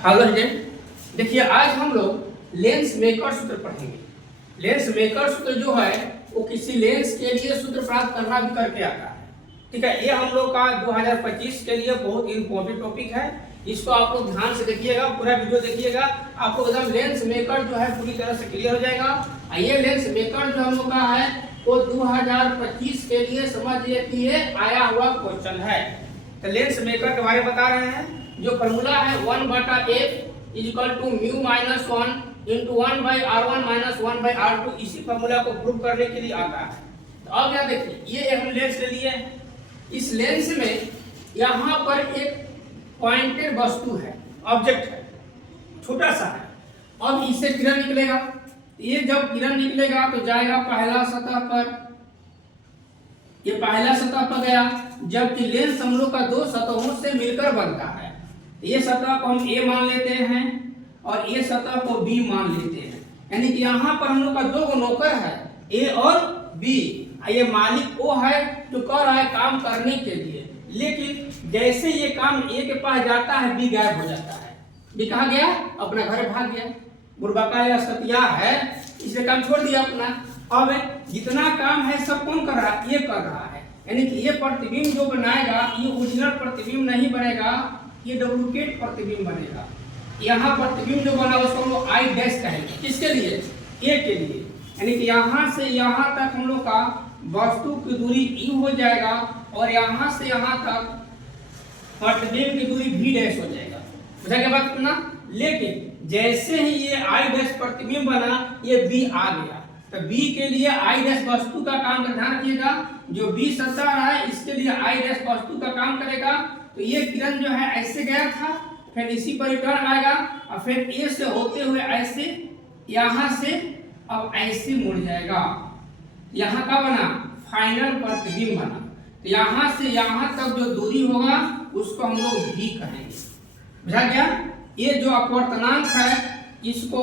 Hello student, देखिए आज हम लोग लेंस मेकर सूत्र पढ़ेंगे। लेंस मेकर सूत्र जो है वो किसी लेंस के लिए सूत्र प्राप्त करना भी करके आता है। ठीक है, ये हम लोग का 2025 के लिए बहुत इंपॉर्टेंट टॉपिक है। इसको आप लोग ध्यान से देखिएगा, पूरा वीडियो देखिएगा, आप लोग एकदम लेंस मेकर जो है पूरी तरह से क्लियर हो जाएगा। ये लेंस मेकर जो हम लोग का है वो 2025 के लिए समझिए कि ये आया हुआ क्वेश्चन है। तो लेंस मेकर के बारे में बता रहे हैं। जो फॉर्मूला है 1/f equal to mu minus 1 into 1/r1 minus 1/r2, इसी फॉर्मूला को प्रूव करने के लिए आता है। तो अब यहाँ देखिए, ये हम लेंस ले लिए। इस लेंस में यहाँ पर एक पॉइंटेड वस्तु है, ऑब्जेक्ट है, छोटा सा है। अब इससे किरण निकलेगा। ये जब किरण निकलेगा तो जाएगा पहला सतह पर, ये पहला सतह पर गया। जबकि लेंस हम लोग का दो सतहों से मिलकर बनता है। ये सतह को हम ए मान लेते हैं और ये सतह को बी मान लेते हैं। यानी कि यहाँ पर हम लोग का दो नौकर है, ए और बी। ये मालिक वो है जो कर रहा है काम करने के लिए, लेकिन जैसे ये काम ए के पास जाता है बी गायब हो जाता है। बी कहाँ गया? अपना घर भाग गया। बुर्बका या सतिया है, इसने काम छोड़ दिया अपना। अब जितना काम है सब कौन कर रहा है? ये कर रहा है। यानी कि ये प्रतिबिंब जो बनाएगा ये ओरिजिनल प्रतिबिंब नहीं बनेगा, ये डुप्लीकेट प्रतिबिंब बनेगा। यहाँ प्रतिबिंब जो बना उसको हम लोग आई डैश कहेंगे। किसके लिए? ए के लिए। यानी कि यहाँ से यहाँ तक हम लोग का वस्तु की दूरी यू हो जाएगा और यहाँ से यहाँ तक प्रतिबिंब की दूरी भी डैश हो जाएगा। बुझा क्या बात करना? लेकिन जैसे ही ये आई डैश प्रतिबिंब बना, ये बी आ गया। तो बी के लिए आई डैश वस्तु का काम का ध्यान रखिएगा। जो बी सतह है इसके लिए आई डैश वस्तु का काम करेगा। तो ये किरण जो है ऐसे गया था, फिर इसी पर रिटर्न आएगा और फिर ए से होते हुए ऐसे यहाँ से अब ऐसे मुड़ जाएगा। यहाँ का बना फाइनल प्रतिबिंब बना। तो यहाँ से यहाँ तक जो दूरी होगा उसको हम लोग भी कहेंगे। बुझा गया? ये जो अपवर्तनांक है इसको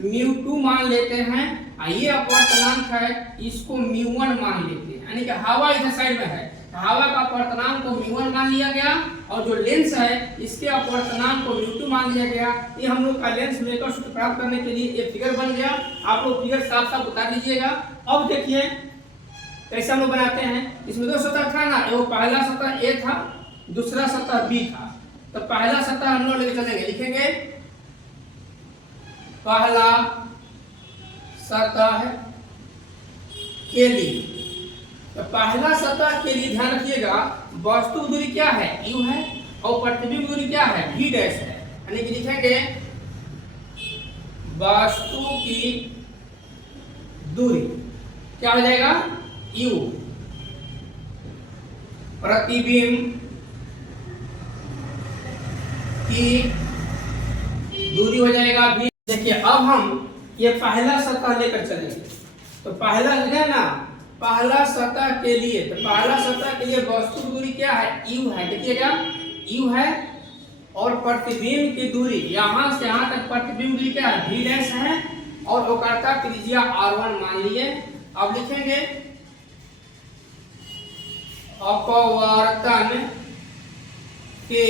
μ2 मान लेते हैं और ये अपवर्तनांक है इसको μ1 मान लेते हैं। यानी कि हवा इधर साइड में है, हवा का अपवर्तनांक को μ1 मान लिया गया और जो लेंस है इसके अपवर्तनांक को μ2 मान लिया गया। ये हम लोग का लेंस मेकर सूत्र प्राप्त करने के लिए एक फिगर बन गया। आप लोग फिगर साफ साफ बता दीजिएगा। अब देखिए कैसे हम लोग बनाते हैं। इसमें दो सतह था ना, वो पहला सतह ए था, दूसरा सतह बी था। तो पहला सतह हम लोग लेके चलेंगे, लिखेंगे पहला सतह के लिए। तो पहला सतह के लिए ध्यान रखिएगा वस्तु दूरी क्या है? यू है और प्रतिबिंब दूरी क्या है? भी डैश है। यानी कि लिखेंगे वस्तु की दूरी क्या हो जाएगा? यू। प्रतिबिंब की दूरी हो जाएगा भी। देखिए अब हम ये पहला सतह लेकर चलेंगे। तो पहला है ना, पहला सतह के लिए, तो पहला सतह के लिए वस्तु की दूरी क्या है? यू है। देखिएगा यू है और प्रतिबिंब की दूरी यहाँ से यहाँ तक प्रतिबिंब दूरी क्या है? भी डैश है और वक्रता त्रिज्या r1 मान लिए। अब लिखेंगे अपवर्तन के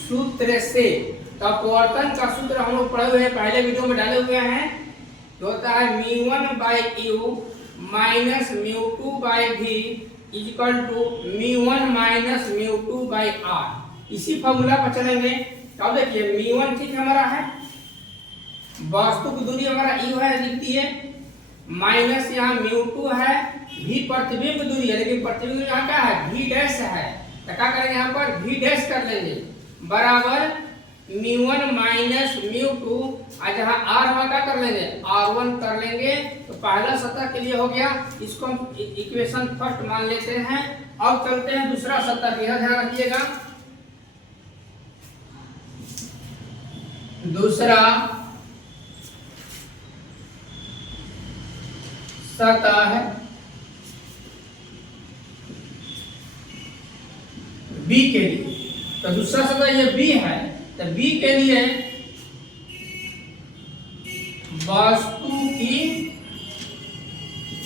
सूत्र से। तो अपवर्तन का सूत्र हम लोग पढ़े हुए हैं, पहले वीडियो में डाले हुए हैं। जो होता है μ1/u minus μ2/v equal to μ1 minus μ2/r। इसी फॉर्मूला पर चलेंगे। अब देखिए μ1 ठीक हमारा है, वस्तु की दूरी हमारा यू है, लिख दिए, माइनस यहाँ μ2 है, v प्रतिबिंब दूरी है, लेकिन प्रतिबिंब दूरी यहाँ क्या है? v डैश है। तो क्या करेंगे यहाँ पर? v डैश कर लेंगे बराबर μ1 माइनस μ2 और जहाँ r वहाँ क्या कर लेंगे? r1 कर लेंगे। तो पहला सतह के लिए हो गया, इसको हम इक्वेशन फर्स्ट मान लेते हैं। अब चलते हैं दूसरा सतह, यह ध्यान रखिएगा। दूसरा सतह बी के लिए। तो दूसरा सतह ये बी है, तो बी के लिए वस्तु की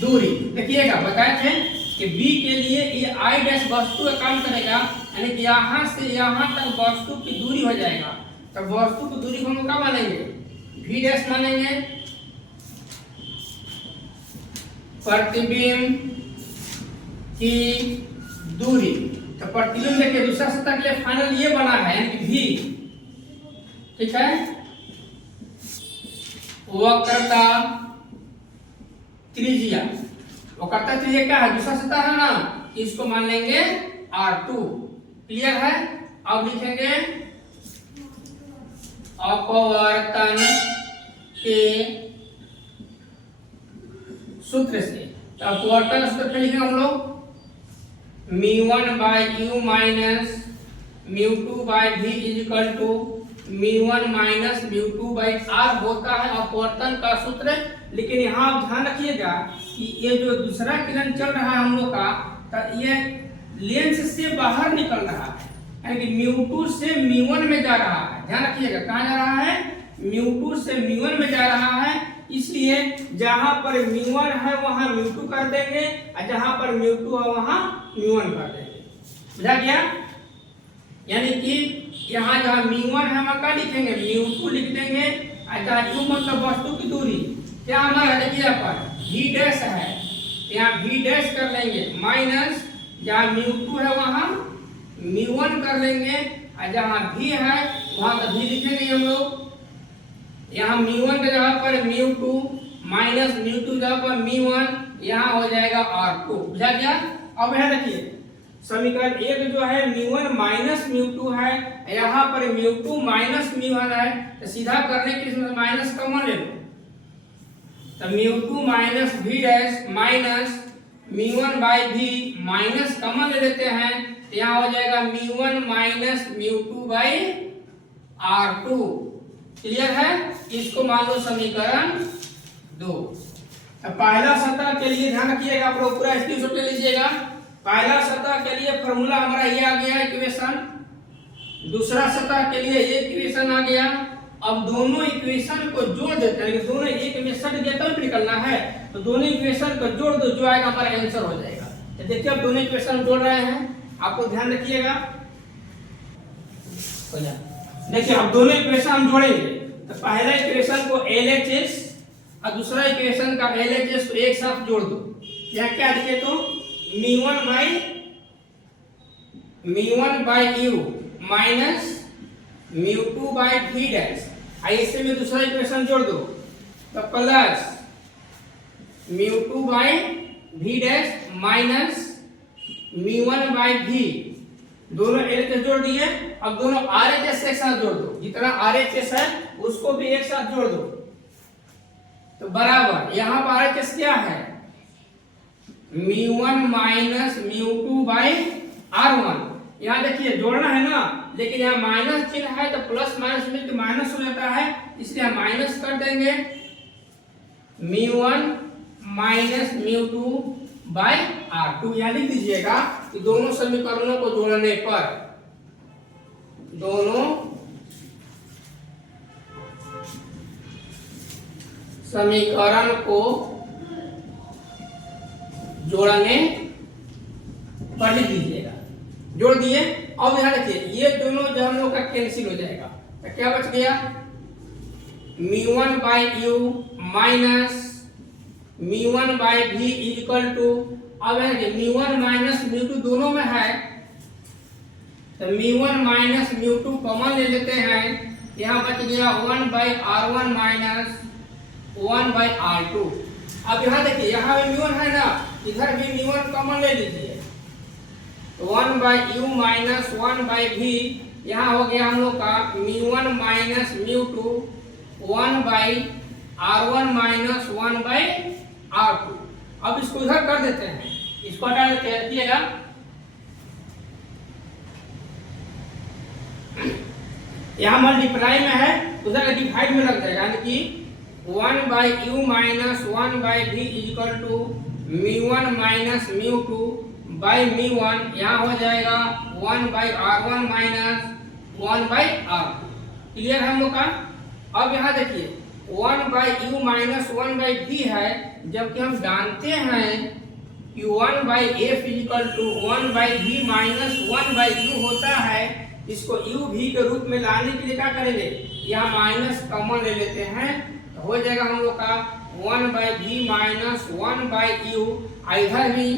दूरी देखिएगा, बताए थे कि बी के लिए ये आई डैश वस्तु का काम करेगा यानी कि यहाँ से यहाँ तक वस्तु की दूरी हो जाएगा। तो वस्तु की दूरी को हम क्या मानेंगे, v डैश मानेंगे। प्रतिबिंब की दूरी, तो प्रतिबिंब देखिए दूसरा सतह के लिए फाइनल ये बना है यानी कि v, ठीक है। वक्रता त्रिज्या, वक्रता त्रिज्या क्या है, दूसरा सतह है ना, इसको मान लेंगे R2। क्लियर है। अब लिखेंगे अपवर्तन के सूत्र से, तो अपवर्तन सूत्र लिखेंगे हम लोग μ1/u minus μ2/v is equal to μ1 minus μ2/r होता है अपवर्तन का सूत्र। लेकिन यहाँ आप ध्यान रखिएगा कि ये जो दूसरा किरण चल रहा है हम लोग का, तो ये लेंस से बाहर निकल रहा है, यानी कि μ2 से μ1 में जा रहा है। ध्यान रखिएगा कहाँ जा रहा है, μ2 से μ1 में जा रहा है। इसलिए जहां पर μ1 है वहां μ2 कर देंगे, और जहां पर μ2 है वहां μ1 कर देंगे। बुझा गया। यानी कि यहाँ जहाँ μ1 है वहां क्या लिखेंगे, μ2 लिख देंगे, और जहाँ u मतलब वस्तु की दूरी क्या हमारा, देखिए यहाँ पर v डैश है, यहाँ v डैश कर लेंगे, माइनस जहाँ μ2 है वहां μ1 कर लेंगे, और जहाँ v है वहां तो v लिखेंगे हम लोग। यहाँ μ1 के जगह पर μ2 माइनस μ2 जगह पर μ1, यहाँ हो जाएगा R2। बुझा गया। अब यहाँ देखिए समीकरण एक जो है μ1 माइनस μ2 है, यहाँ पर μ2 माइनस μ1 है, तो सीधा करने के लिए माइनस कॉमन ले लो, तो μ2 minus v dash minus μ1/v minus common ले लेते हैं, तो यहाँ हो जाएगा μ1 माइनस μ2/r2। क्लियर है। इसको मान लो समीकरण 2। पहला सतह के लिए ध्यान रखिएगा, आप लोग पूरा स्क्रीनशॉट ले लीजिएगा। पहला सतह के लिए फॉर्मूला हमारा ये आ गया इक्वेशन, दूसरा सतह के लिए ये इक्वेशन आ गया। अब दोनों इक्वेशन को जोड़ देते हैं, दोनों एक में सट गया तब निकलना है, तो दोनों इक्वेशन को जोड़ दो, जो आएगा हमारा आंसर हो जाएगा। तो देखिए अब दोनों इक्वेशन जोड़ रहे हैं, आपको ध्यान रखिएगा। देखिए अब दोनों इक्वेशन हम जोड़ेंगे, तो पहला इक्वेशन को LHS और दूसरा इक्वेशन का LHS को एक साथ जोड़ दो। यहाँ क्या लिखे, तो μ1/u माइनस μ2/v डैश, ऐसे में दूसरा इक्वेशन जोड़ दो, तो plus μ2/v dash minus μ1/v, दोनों LHS जोड़ दिए। अब दोनों RHS एक साथ जोड़ दो, जितना RHS है उसको भी एक साथ जोड़ दो, तो बराबर यहाँ पर RHS क्या है, μ1 माइनस μ2/r1। यहाँ देखिए जोड़ना है ना, लेकिन यहाँ माइनस चिन्ह है तो प्लस माइनस मिलकर माइनस हो जाता है, इसलिए हम माइनस कर देंगे। μ1 माइनस μ2/r2 यहाँ लिख दीजिएगा कि दोनों समीकरणों को जोड़ने पर, दोनों समीकरण को जोड़ने पर लिख दीजिएगा। जोड़ दिए। अब यहाँ देखिए ये दोनों जो हम लोग का कैंसिल हो जाएगा, तो क्या बच गया, μ1/u minus μ1/v equal to, अब है μ1 माइनस μ2 दोनों में है, तो μ1 माइनस μ2 कॉमन ले लेते हैं, यहाँ बच गया 1/r1 माइनस 1/r2। अब यहाँ देखिए यहाँ भी μ1 है ना, इधर भी μ1 कॉमन ले लीजिए, 1/u माइनस 1/v, यहाँ हो गया हम लोग का μ1 माइनस μ2 1/r1 माइनस 1/r2। अब इसको इधर कर देते हैं, इसको हटा देते हैं, देखिएगा यहाँ मल्टीप्लाई में है, उधर डिवाइड में लग जाएगा, यानी कि 1/u minus 1/v equal to μ1 minus μ2/μ1, यहाँ हो जाएगा 1/r1 माइनस 1/r2। क्लियर है हम लोग का। अब यहाँ देखिए 1/u माइनस 1/v है, जबकि हम जानते हैं कि 1/f equal to 1/v minus 1/u होता है, इसको u v के रूप में लाने के लिए क्या करेंगे, यहाँ माइनस कॉमन ले लेते हैं, तो हो जाएगा हम लोग का 1/v माइनस 1/u। इधर भी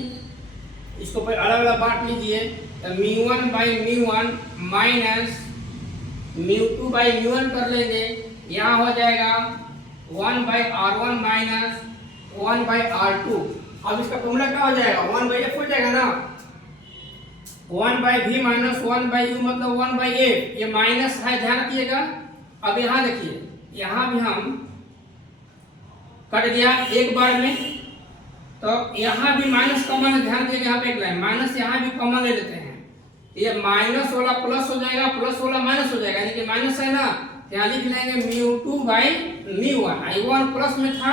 इसको अलग अलग बांट लीजिए, तो μ1/μ1 माइनस μ2/μ1 कर लेंगे, यहाँ हो जाएगा 1/r1 माइनस 1/r2। अब इसका फॉर्मूला क्या हो जाएगा, 1/f हो जाएगा ना, 1/v माइनस 1/u मतलब 1/f, ये माइनस है, ध्यान रखिएगा। अब यहाँ देखिए, यहाँ भी हम कट गया एक बार में, तो यहाँ भी माइनस कॉमन है, ध्यान दीजिए, यहाँ पे एक लाइन माइनस, यहाँ भी कॉमन ले लेते हैं, ये माइनस वाला प्लस हो जाएगा, प्लस वाला माइनस हो जाएगा, यानी कि माइनस है ना, यहाँ लिख लेंगे μ2/μ1, i1 प्लस में था,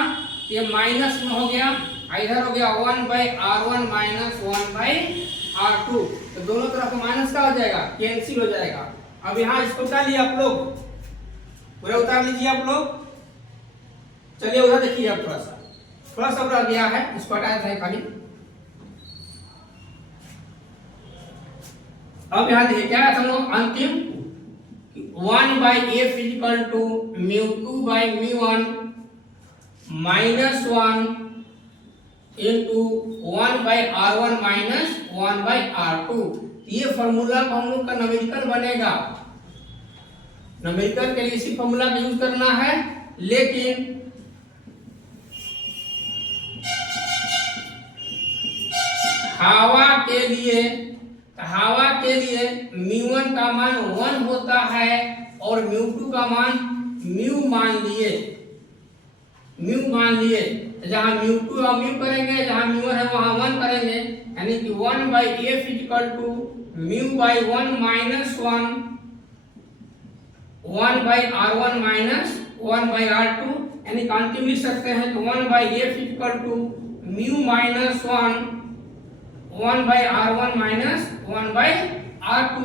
ये माइनस में हो गया, इधर हो गया 1/r1 माइनस 1/r2, तो दोनों तरफ माइनस का हो जाएगा, कैंसिल हो जाएगा। अब यहाँ इसको उतार लिया आप लोग, पूरा उतार लीजिए आप लोग। चलिए उधर देखिए, अब थोड़ा सा प्लस अब रह गया है, इसको हटा देते हैं खाली। अब यहाँ देखिए क्या है हम लोग, अंतिम 1/f equal to μ2/μ1 minus 1 into 1/r1 minus 1/r2। ये फॉर्मूला को हम लोग का न्यूमेरिकल बनेगा, न्यूमेरिकल के लिए इसी फॉर्मूला का यूज करना है, लेकिन हवा के लिए μ1 का मान 1 होता है और μ2 का मान म्यू मान लिए, जहां μ2 और म्यू करेंगे, जहां μ1 है वहां 1 करेंगे, यानी कि 1/f equal to μ/1 minus 1 1/r1 minus 1/r2, यानी अंतिम लिख सकते हैं तो 1/f equal to mu minus 1 1/r1 minus 1/r2।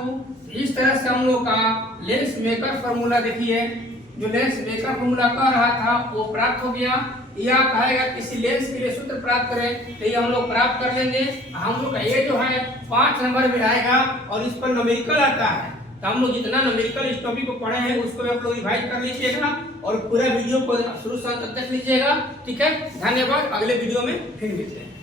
इस तरह से हम लोग का लेंस मेकर फॉर्मूला देखिए, जो लेंस मेकर फॉर्मूला कह रहा था वो प्राप्त हो गया। यह कहेगा किसी लेंस के लिए सूत्र प्राप्त करें, तो ये हम लोग प्राप्त कर लेंगे। हम लोग का ये जो है 5 नंबर में आएगा और इस पर न्यूमेरिकल आता है, तो हम लोग जितना न्यूमेरिकल इस टॉपिक को पढ़े हैं उसको आप लोग रिवाइज कर लीजिएगा और पूरा वीडियो को शुरू से अंत तक देख लीजिएगा। ठीक है, धन्यवाद, अगले वीडियो में फिर मिलते हैं।